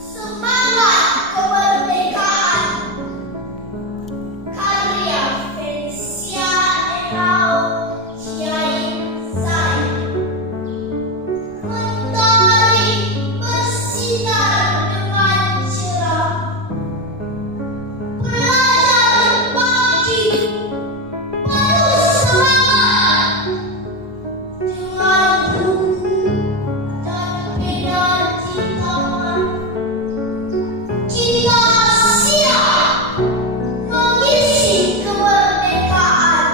Semangat kemerdekaan, karya Felicia Erau Syair Zain. Mentari bersinar dengan cerah, pelajar berbagi penuh semangat dengan buku dan pena di tangan. Kita siap mengisi kemerdekaan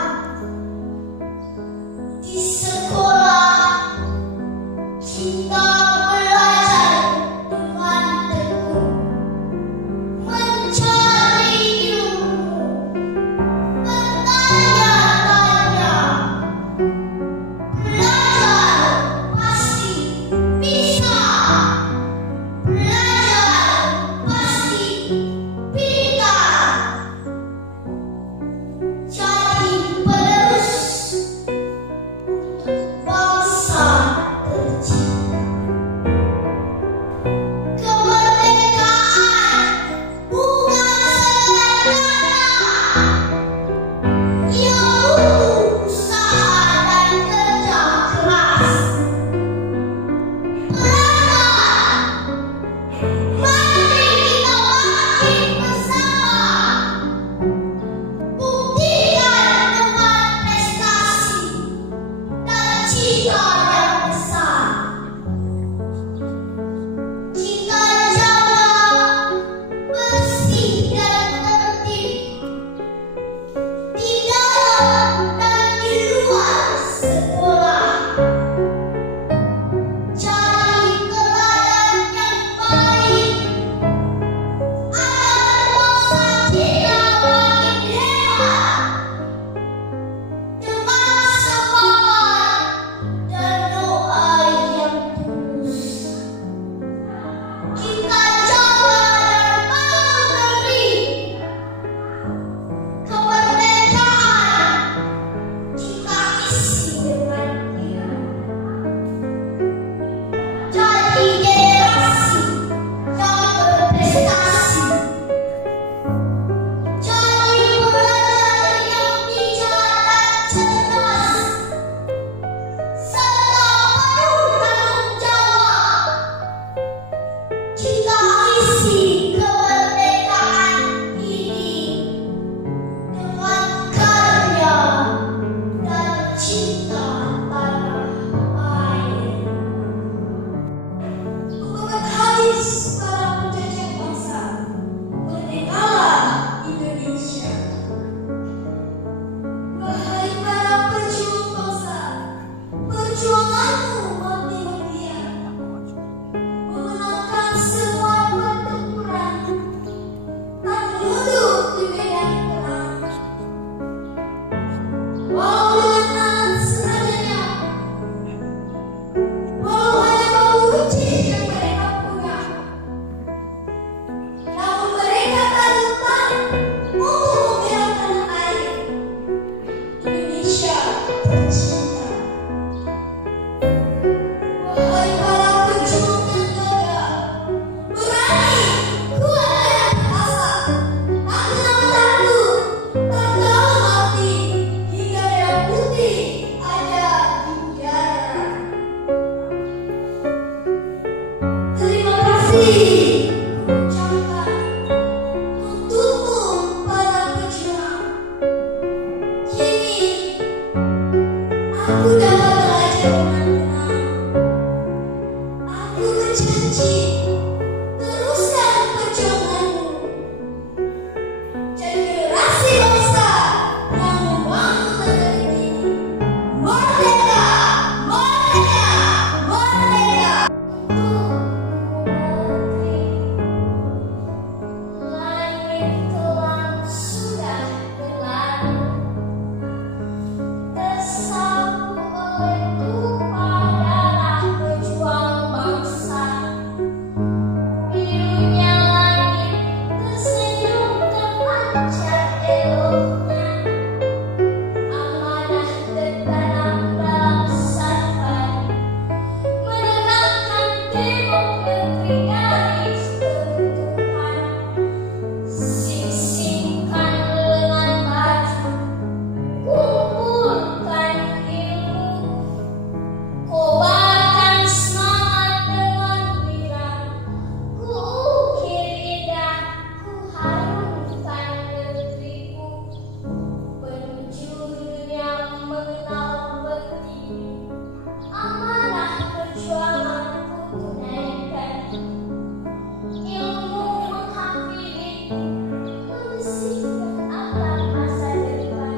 di sekolah. Kita belajar dengan tekun, mencari ilmu, bertanya-tanya. Belajar pasti bisa, belajar pasti pintar. Jadi penerus untuk bangsa tercinta. Kemerdekaan bukan sederhana, ia butuh usaha dan kerja keras. Teman-teman, mari kita bangkit bersama, buktikan dengan prestasi dan cita yang besar. Kita jaga bersih dan tertib di dalam dan di luar sekolah. Cari teladan yang baik agar bangsa kita makin hebat. Dengan semangat dan doa yang tulus, kita jaga dan bangun negeri. Kemerdekaan kita isi dengan ilmu. Jadi generasi yang berprestasi, jadi pelajar yang bijak dan cerdas, serta penuh tanggung jawab. Kita isi kemerdekaan ini dengan karya dan cinta tanah air. Bukan habis para penjajah bangsa, merdekalah Indonesia. Wahai para pejuang bangsa, perjuanganmu mati-matian, memenangkan semua pertempuran, tak duduk di medan perang. Walau dengan tangan seadanya, walau hanya bau runcing yang mereka punya, namun mereka tak lupa untuk membela tanah air Indonesia tercinta. Wahai para pejuang yang gagah, berani, kuat dan perkasa, tak kenal takut, tak tahu mati, hingga merah putih ada di udara. Terima kasih ucapkan untukmu para pejuang. Kini aku dapat belajar dengan tenang. Aku berjanji teruskan perjuanganmu. Jadi generasi bangsa yang membangun negeri ini. Merdeka, merdeka, merdeka. Langit kelam sudah berlalu, tersapu oleh tumpah darah pejuang bangsa. Birunya langit tersenyum terpancar eloknya, amanah tertanam dalam sang padi, menenangkan negeri garis kebutuhan, sisihkan lengan baju, kumpulkan ilmu, kobarkan semangat dengan bilang, ku ukir indah, ku harumkan negeriku, menuju dunia mengenal berdiri. Amanah perjuanganku tunaikan, ilmu menghampiriku, membersihkan atap masa depan.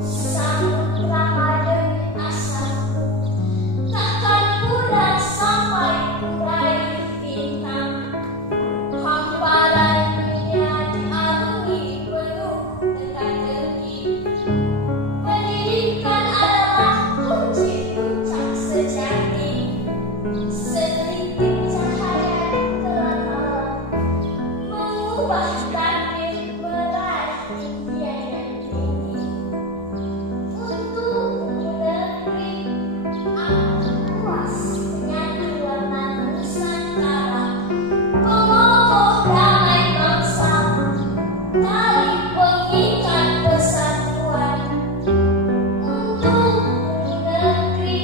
Sambut Ramadan asalku, takkan mudah sampai kurai bintang. Hamparan dunia diarungi penuh teka-teki. Pendidikan adalah kunci puncak sejati. Setitik cahaya di gelap malam, mengubah takdir meraih impian yang tinggi. Untuk negeri, aku puas menyanyi warna Nusantara, pengokoh damai bangsa, tali pengikat persatuan. Untuk negeri,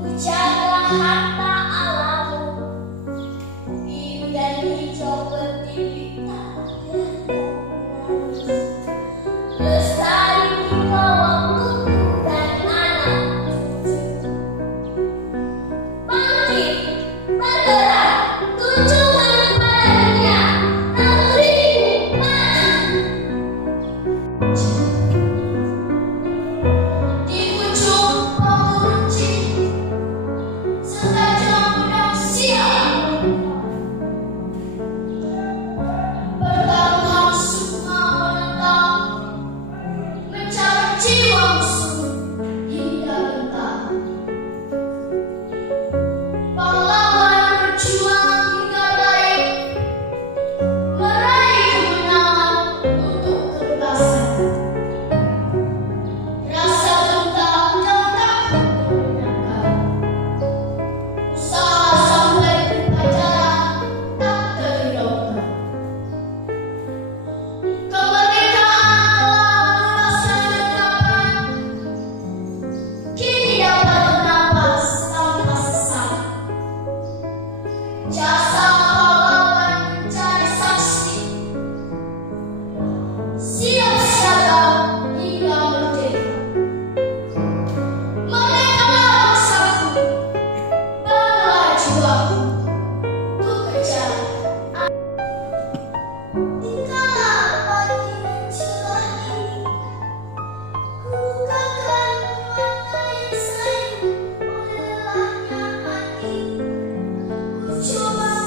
ku jaga harta alammu, biru dan hijau berdiri tak menangis. Lestari hingga waktuku dan anak cucu. Bangkit, bergerak, tunjukkan pada dunia, negerimu maju. Di ujung pengunci, sengaja muda siap, bertaruhan sukma menentang, mencari jiwa musuh hingga gentar. Pahlawan berjuang hingga baik, meraih kemenangan untuk kebebasan. Rasa dendam dan takut menyenangkan, usaha sampai upacara tak terhiraukan. Kemerdekaan telah membebaskan genggaman, kini dapat bernafas tanpa sesak. Jasa pahlawan mencari saksi, siap siaga hingga merdeka. Merdekalah bangsaku, banggalah jiwaku, untuk kejar. Dikala pagi menjelang ini, ku kakak warna yang sayu oleh lelahnya hati. Ku coba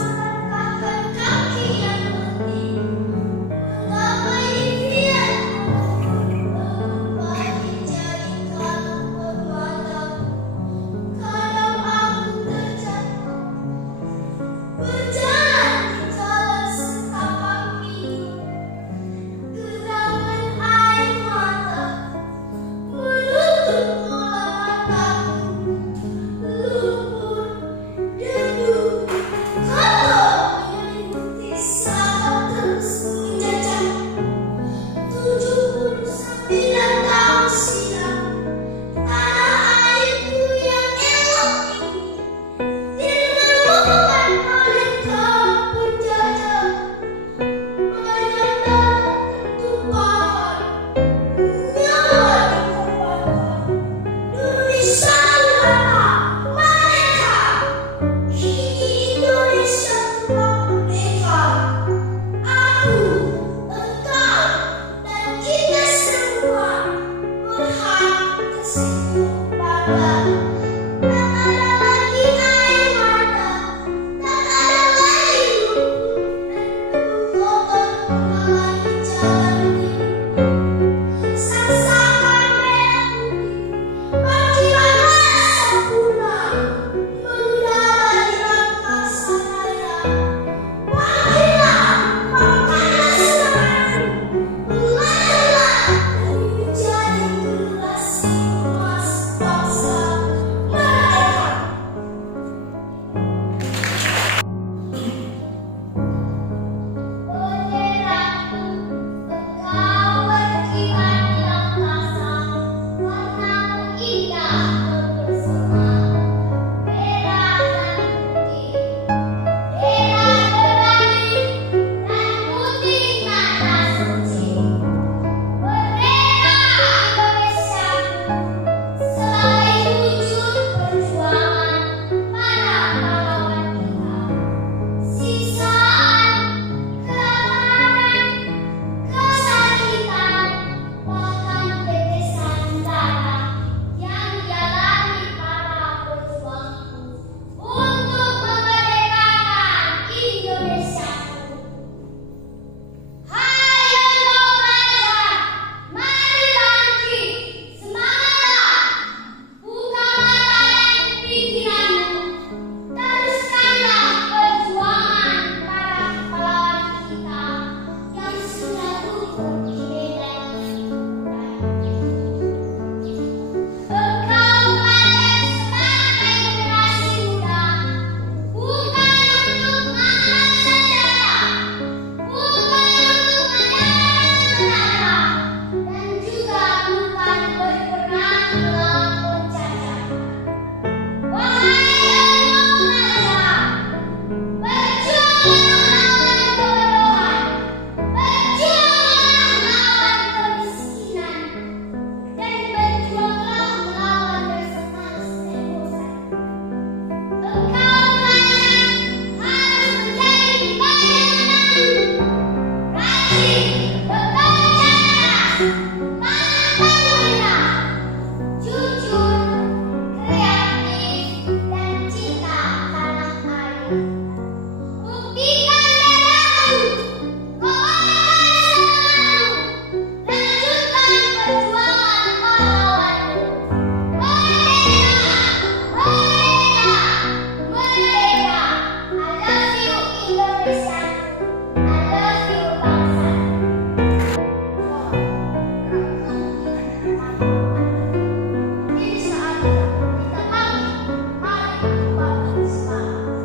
Buktikan dadamu, kokohkan semangatmu, lanjutkan perjuangan pahlawanmu. Merdeka, merdeka, merdeka. I love you Indonesia. I love you bangsa. Ini saatnya kita pamit. Mari kita semangat.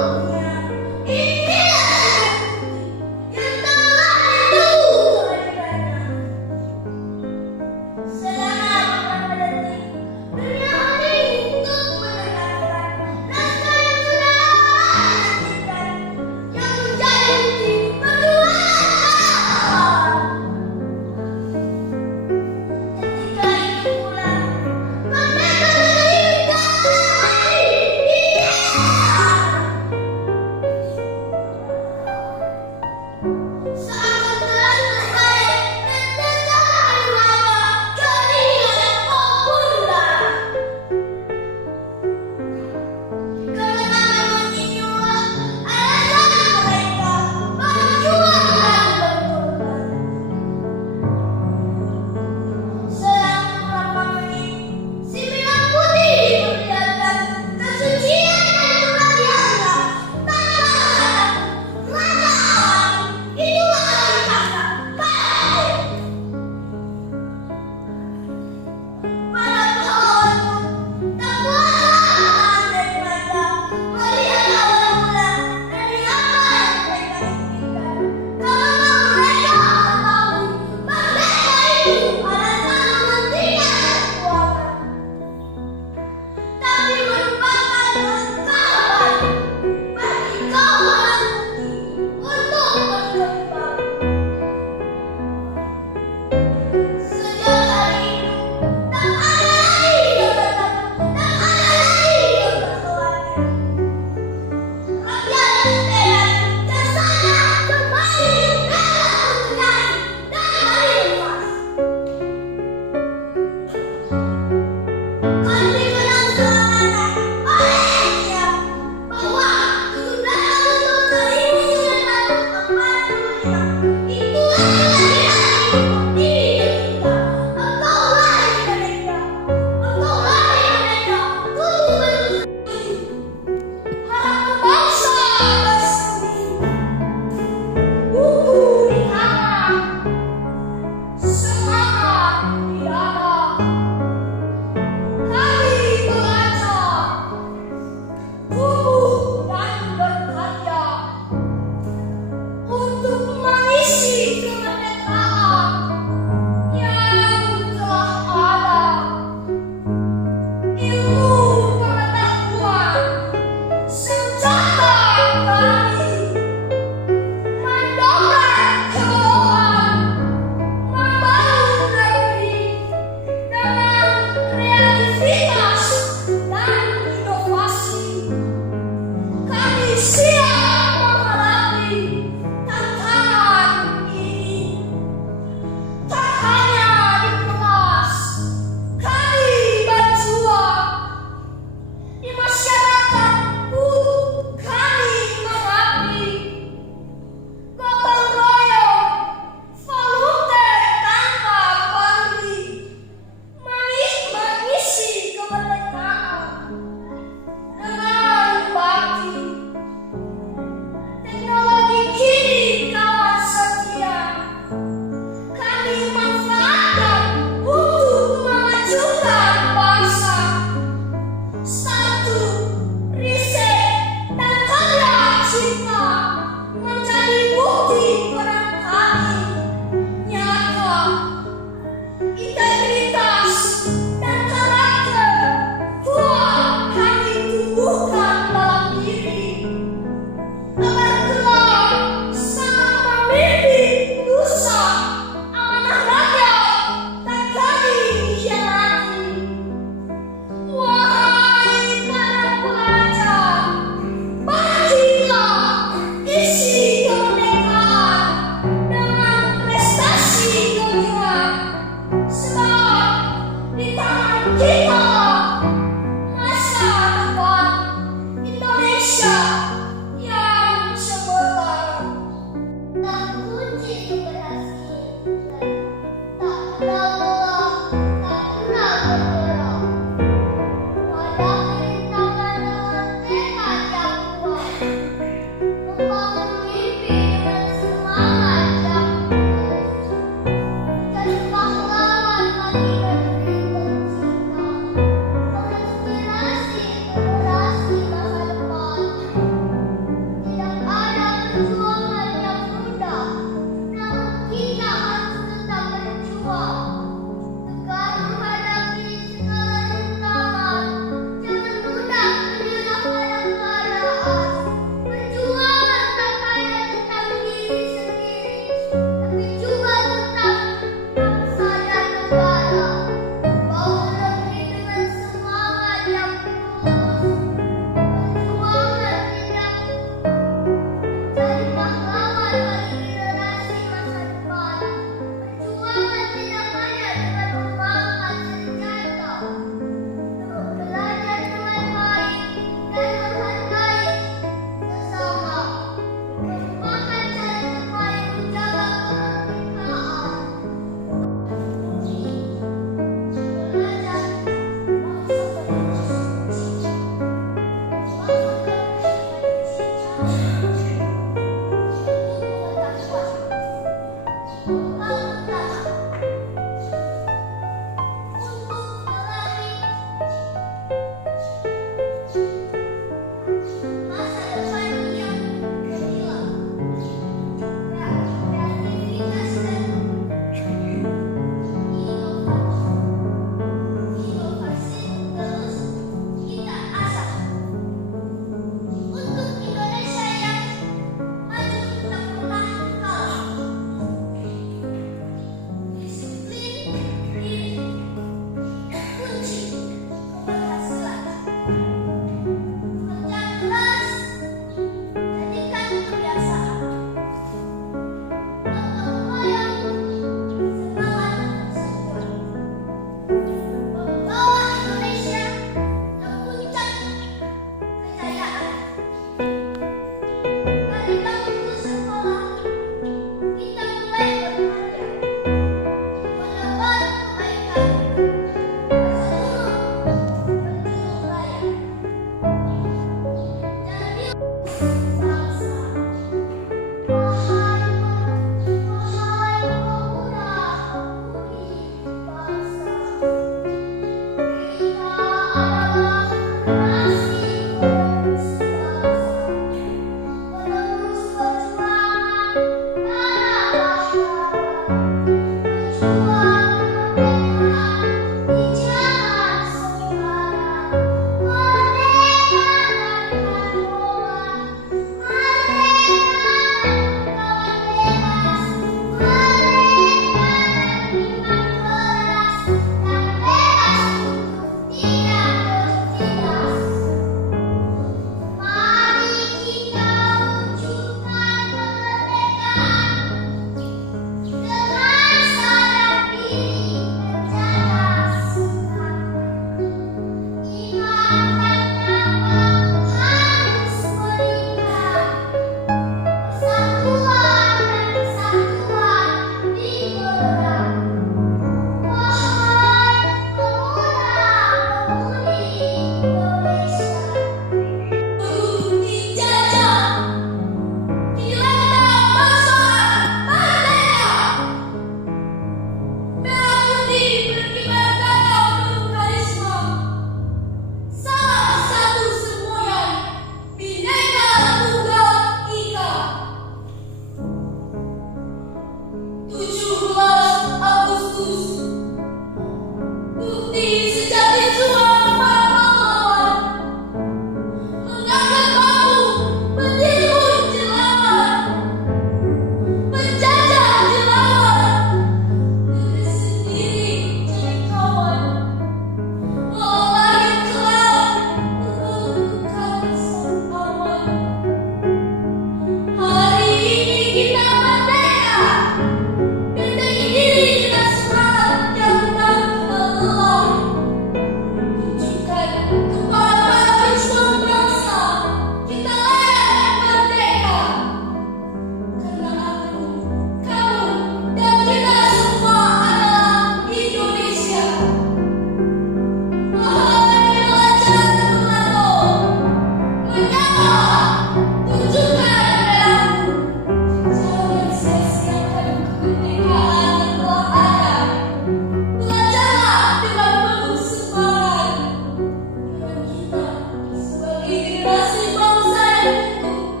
generasi bangsa yang utuh,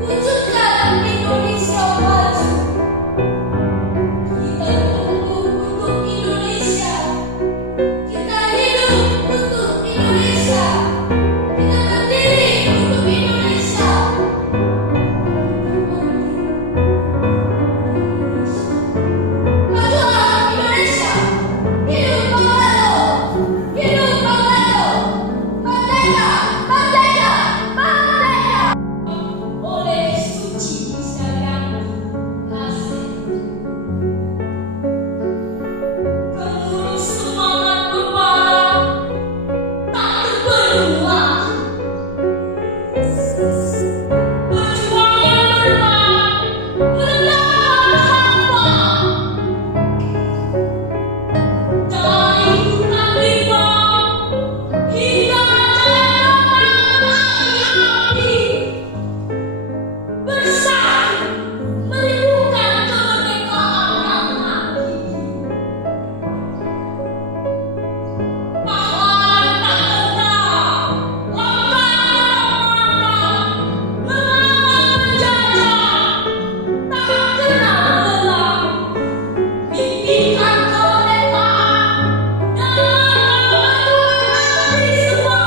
wujudkan Indonesia maju. Kita tumbuh untuk Indonesia, kita hidup untuk Indonesia, kita berdiri untuk Indonesia. Majulah Indonesia, hidup Bung Karno, hidup Bung Karno, merdeka, merdeka, merdeka. Oleh Suci Krisdayanti Kasih. Gemuruh semangat membara, tak terbendung. Perjuangan berbang, menentang hampa. Dari hutan limbah hingga jalan api-api, bersatu merindukan kemerdekaan yang hakiki. Pahlawan tak kenal, langkah melawan penjajah, tak kenal lelah, mimpikan kemerdekaan dalam hati semua.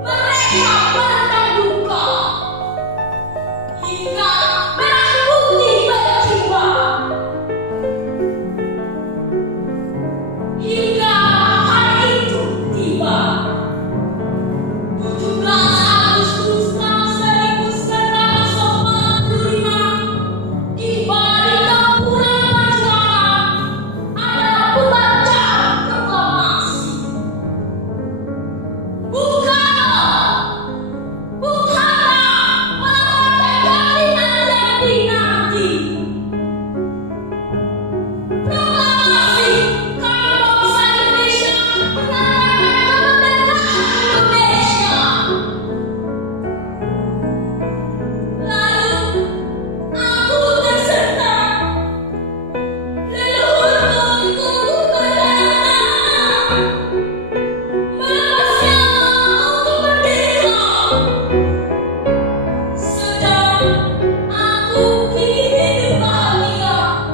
Mereka pernah duka hingga merah putih berjiwa, hingga hari itu tiba. 17 Agustus tahun 1945, di balik gempuran perjuangan ada pembacaan proklamasi. Bung Karno, Bung Hatta melambangkan keinginan dinanti. Proklamasi karena bangsa Indonesia menandakan kemerdekaan Indonesia. Lalu aku tersentak, leluhurku ikut berjalan, melepasnya untuk merdeka. Sedang aku kini hidup bahagia,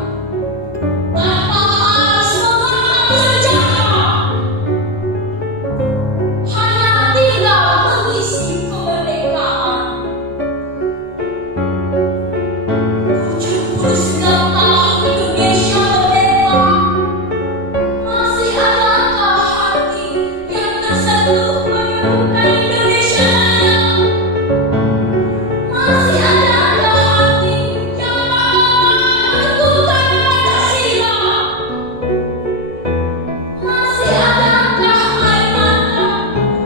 tanpa harus mengangkat senjata, hanya tinggal mengisi kemerdekaan. 79 tahun Indonesia merdeka, masih adakah hati yang tersentuh merindukan Indonesia Raya? Masih adakah hati yang bangga meneguhkan Pancasila? Masih adakah air mata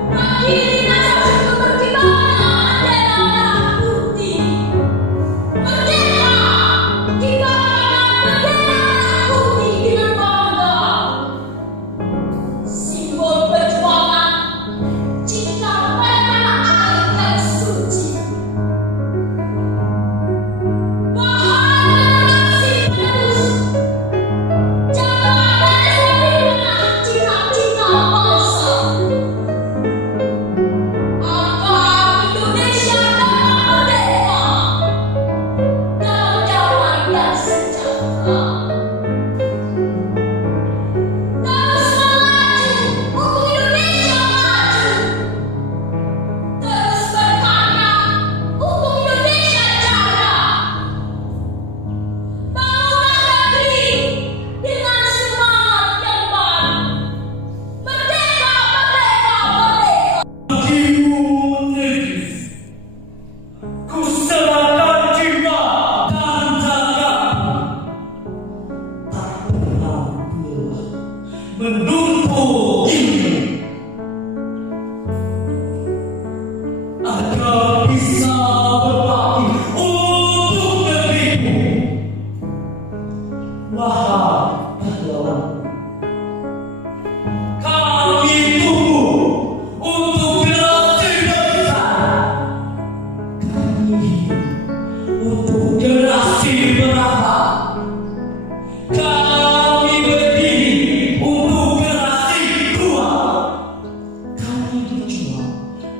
mengakhiri nafas keberkibaran bendera merah putih? Merdeka, kibarkan bendera merah putih dengan bangga. Simbol perjuangan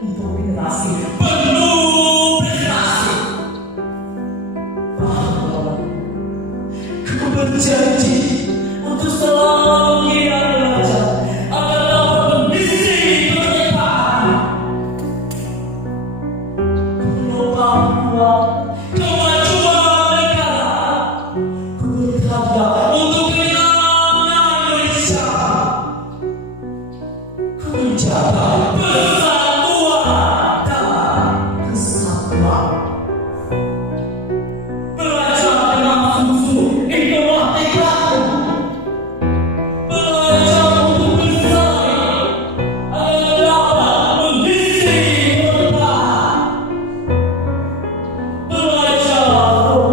untuk generasi penuh prestasi. Bahwa ku berjanji untuk selalu giat belajar agar dapat mengisi kemerdekaan. Pulau Papua, kemajuan negara, ku berkarya untuk kemenangan Indonesia. Ku menjaga persatuan dan kesatuan. Belajar dengan sungguh-sungguh itu tekadku. Belajar untuk bersaing agar dapat mengisi kemerdekaan. Belajar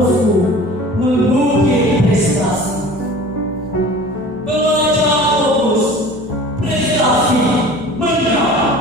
sungguh menukir prestasi. Belajar fokus prestasi menang.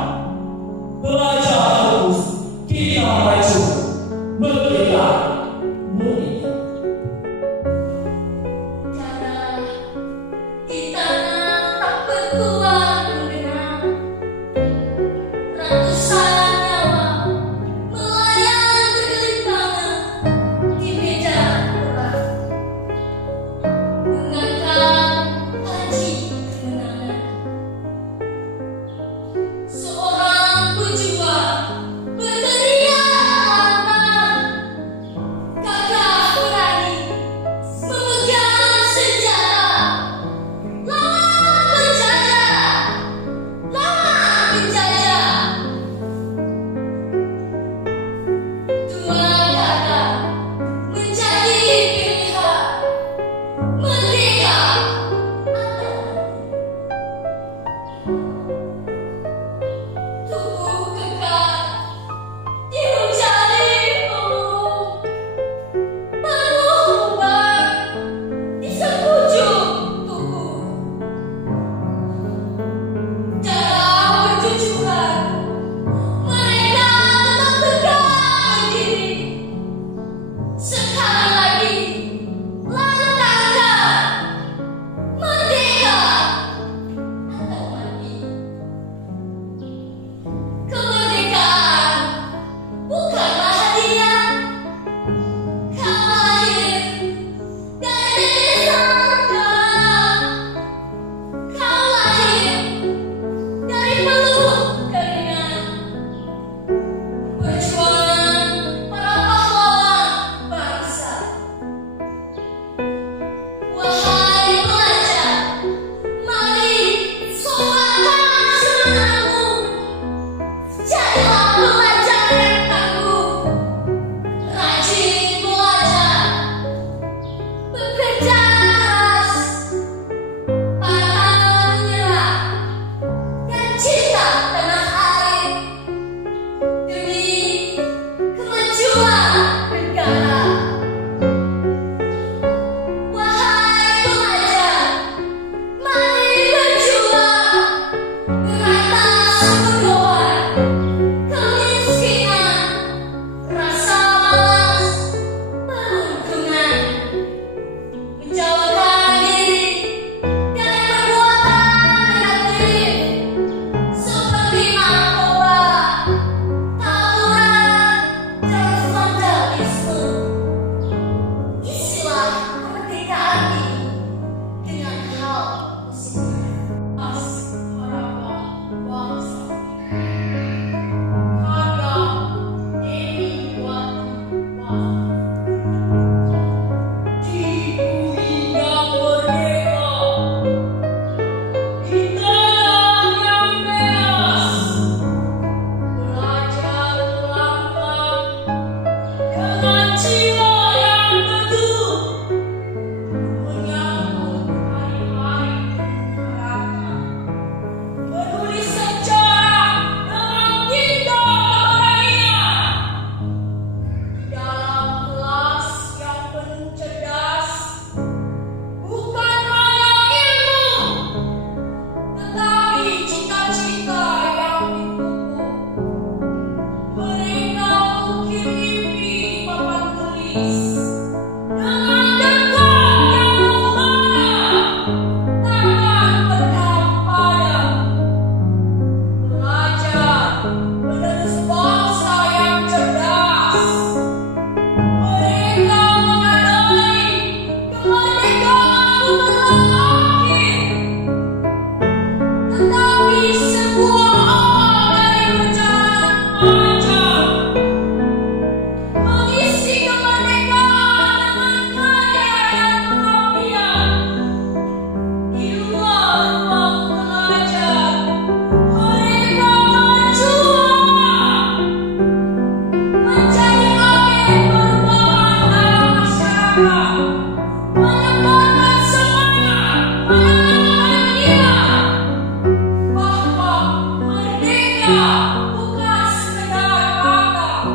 Indonesia bukan sekedar kata,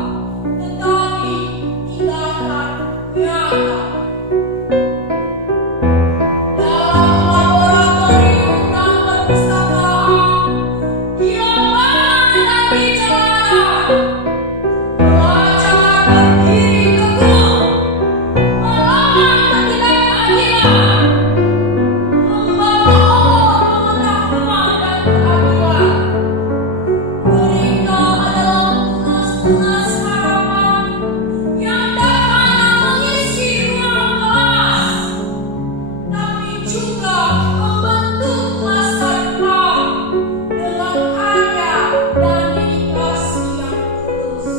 tetapi tindakan nyata. Dalam laboratorium dan perpustakaan, dilakukan dan dijalankan. Belajar berdiri teguh, melawan ketidakadilan, membawa pengetahuan dan keadilan. Mereka adalah tunas-tunas harapan yang dapat mengisi ruang kelas, tapi juga membentuk masa depan dengan karya dan dedikasi yang tulus.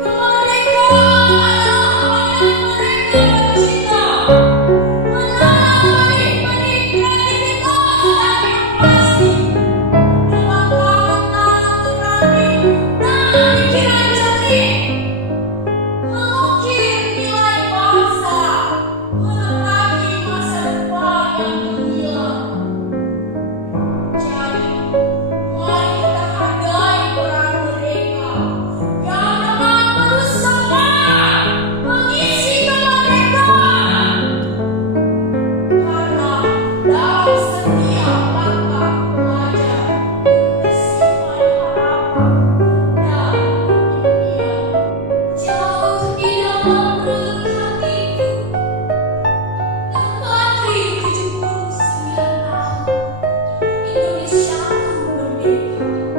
Kemerdekaan adalah mereka bercita menanam benih-benih kreativitas dan inovasi dengan tangan berani dan pikiran jernih, mengukir nilai bangsa, menapaki masa depan yang gemilang. Jadi, mari kita hargai peran mereka yang dengan berusaha mengisi kemerdekaan. Karena dalam setiap langkah belajar tersimpan harapan dan impian. Jauh di dalam relung hatiku, Tempatri 79 tahun Indonesiaku merdeka.